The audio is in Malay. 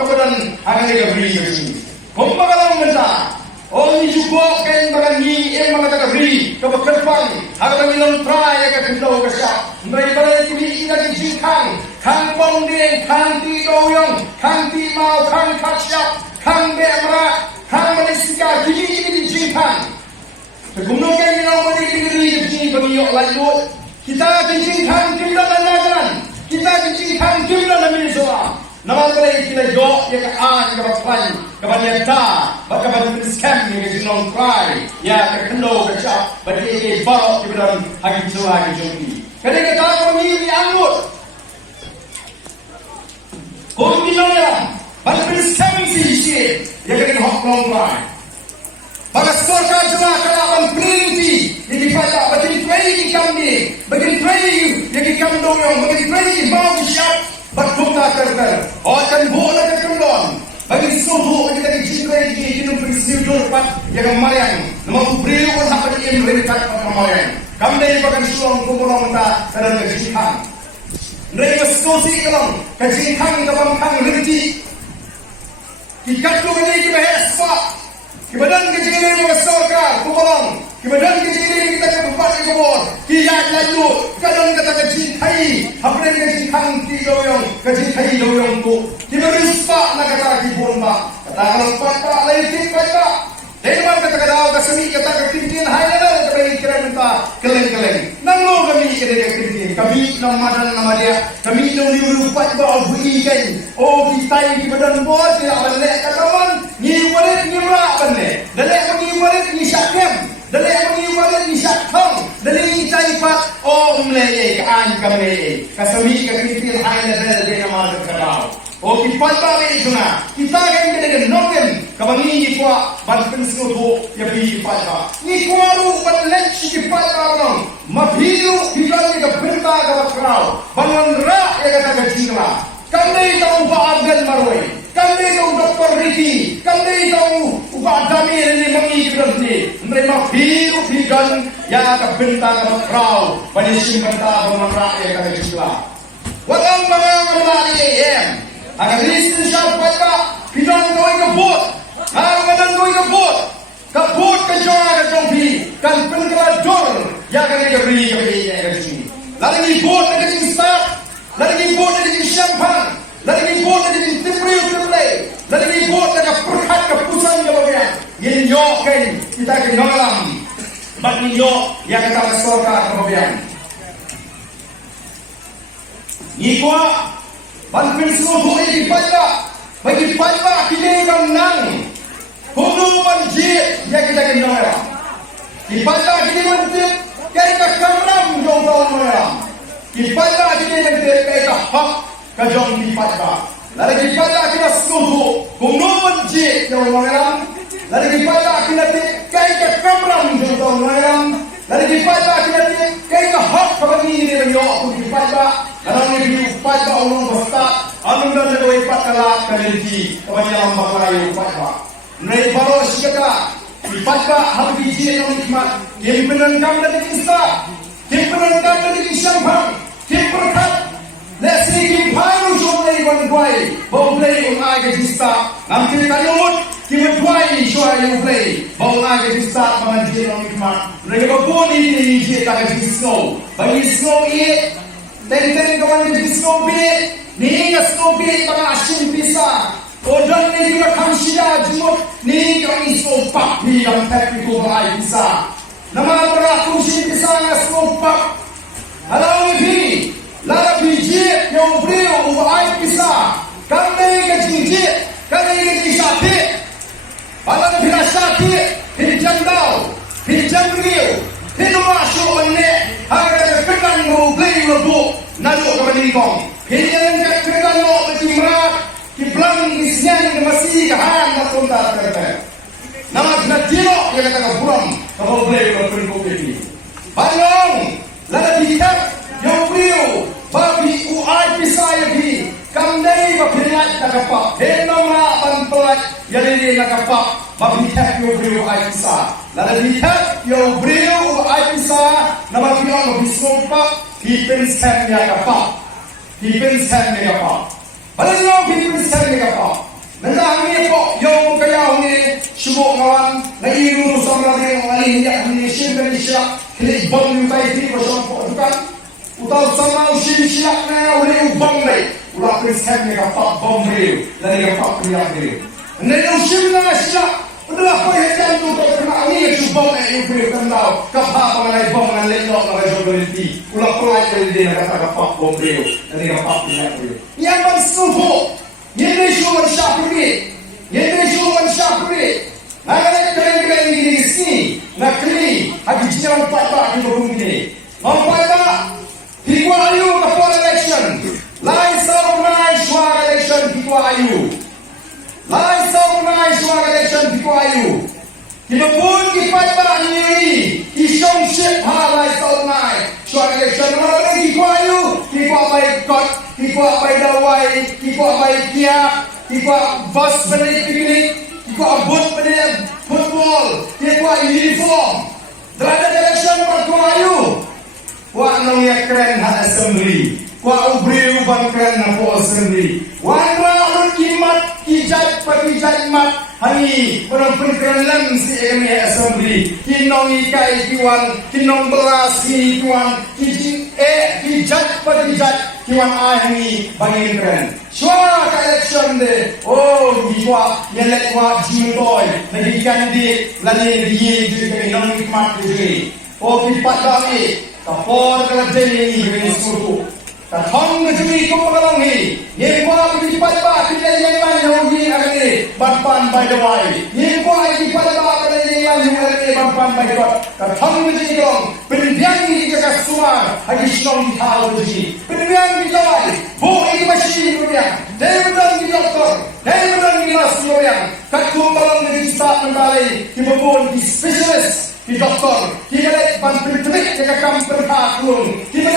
kepada akan diberi kesini. Pembakalan mentah. Orang ni juga kan bagan ni bagan beri ke berkepan akan minum try akan kendau ke siap daripada TV ina di jingkang kang bong deng kang ti doyong kang ti mau kang kat siap kang bemra kang manisika TV di jingkang kegunung kan minum beri di sini bagi lanjut kita di jingkang kita dan kita di jingkang kita dan Minnesota. Nama kali kita jok ya ke ke berpan ke banyata baka bagi scam ni ke non try ya ke kendo ke cap bagi ke barok ke dalam hagi jua hagi jombi kali kita kami ni angut kau di mana bagi scam si ya ke hok non try baka skor ka jua kalaban printi ini pada bagi training kami bagi training ya ke kendo bagi training mau siap bertukar kerja, orang bola kerjaan, bagi semua kita dijinkai di dalam prinsip dorpat yang kemarin, nama beri orang apa yang mereka kemarin, kami dari bagian sulam kumpulan kita dalam kejikan, mereka skosi kalau kejikan kita bangkang rinci, kita tu ini kita hespa, kemudian kejikan kita sorkar kumpulan. Kemudian kejadian kita keempat di kubur, kiat lalu, kadang kita kecintai, apa yang kecintai di doyong, kecintai doyong tu, diberi sepak nak kata kibun mak, kata kalau sepak lain sepak, lepas kata kau kesini kata ketinggian high level, kami kira minta keleng, nanglo kami kira ketinggian, kami nama dia, kami nunggu lupa bawa buikan, oh kita ini badan bos tidak balik katakan, ni walet ni berak balik, dalek ni walet ni syakem. Dari yang mengiwalat ni syakong, dari cari pat, oh umleye, kaan kamleye, kasami kakritil high level dia nama terkenal. Oh kipat balik juga, kita kan kita noken, kabangi ni kuat, banten seluruh yang biji kipat ba. Ni kuaru banlen si kipat ba orang, mabiru bilang kita berita kawan kerau, bangun rak yang kata kecingla. Kami tahu Pak Abdul Marwai, kami tahu Dr. Ricky, kami tahu Pak Damir ini mengikut ni. Mereka biru bigan yang akan bentang ke kerau, banyak bentang pemerintah yang akan disela. Wakang mengang melari AM, akan listen siapa mereka, bidan kau ke bot, akan kau ke bot ke jangan ke jombi, kan pengkelador yang akan diberi ke sini. Lalu bot ke sini start. Lagi buat dari champagne, lagi buat dari timbriu, lagi buat dari perkat keputusan kebagian. Ini nyok kan kita kenalam, bagi nyok yang kita masukkan kebagian. Ini kuat, bantuan seluruh ini bagi pada kita menang. Hulu banjir yang kita kenalam. Di pada kita banjir, kita kamram jauh malam. Kipada kita nanti kita hak kajong kipada. Lalu kipada kita seluruh kumpulan je yang mengalam. Lalu kipada kita nanti kita kamram jauh mengalam. Lalu kipada kita nanti kita hak kebagi ini menyok kipada. Kalau ni kipada orang besar, anu dah ada ipat kalah kalenji kepada lambang raya kipada. Mereka baru siapa kipada habis je yang nikmat. Yang penangkam dari kita. Diperintah dari Syamham, diperkat, lesi kipayu jomlei wanduai, bauplei ungai kista, nanti kanyut, kimetuai shuai uplei, baulai kista menganjir nikmat. Mereka berbunyi ini jika kaki snow, bagi snow ini, tenteng kawan kaki snow ini, ni snow ini pada asin pisah. Odan ni juga kamsia jumut, ni kami snow papi yang tapi kubai pisah. Nama berlaku sini pisang asmumpak. Halau ini, lara biji yang beriu uai pisang. Kami kejinjit, kami kejisati. Alam birasati, hijandau, hijandriu, hidumasuk menek. Harga kekan merubli lebuk, naduk ke meningkong. Hidup kekan lo berjimrak, kiplang isian masih kehan matuntar kerja. Nama kita tino yang kata buram kalau boleh berperiuk ini. Bangun, lalu dikat yang beriu, babi uai pisai lagi. Kandai berperiak nakapak, henama bantuan yang ini nakapak. Babi dikat yang beriu uai pisai. Lalu dikat yang beriu uai pisai, nama kita lebih sompak. Hipenskan nakapak, hipenskan nakapak. Bagaimana hipenskan nakapak? ni po yo kaya ni subo ngawan nairu sama ni ali ya ni shin ni sya kli bom ni bai ti ko so po kan utau sama shin sya na uli bom ni ulah presem ni ka pa bom ni la ni ka pa kriya ni ne no shin na sya udah ko he kan tu to kena ni su bom ni uli kan dau ka pa pa ngai bom ngai le no ka so berhenti ulah ko ai de na ka pa bom ni la ni ka pa kriya ni yang ban subo Yeni şuman şapri, yeni şuman şapri. Nagara keren ini sini, nakli, hadi jangan patah di bawah ini. Mampada, Pikwa Ayu before election, lines organized suara election Pikwa Ayu, lines organized suara election Pikwa Ayu. Kita pun kita ini, isong ship halai organized suara election. Mana Pikwa Ayu, Pikwa boycott. People by the way, people by Kia, people bus beli piknik, people boot beli football, people uniform. Terhadap election berkuayu, wah nongya keren hak assembly, wah ubri ubang keren napo assembly, wah nongya kimat kijat pakijat mat, hani orang keren lem si eme assembly, kinong ikai kiwan, kinong beras kiwan, kijat pakijat. Kiwan ahli bagi keren. Suara ke election de. Oh, diwa yelek wa jimboy. Lagi kandi lani diye jadi nong nikmat jadi. Oh, pipat kami. Kapor kalau jadi ini begini suruh. Tahong jadi kau kalau ni. Ye wa pipat ba kita yang lain hobi agak banpan by the way. Ye wa pipat ba kita yang lain hobi banpan by the way. Tahong jadi kau. Pendiam ni kita semua. Hagi strong tahu jadi. Pendiam kita lagi. Bu ini masih pendiam. Dewan di doktor. Dewan di nasihat. Kaku kalau ni start kembali. Kita pun di specialist. Di doktor. Kita lek bantu trik kita kam berhakun. Kita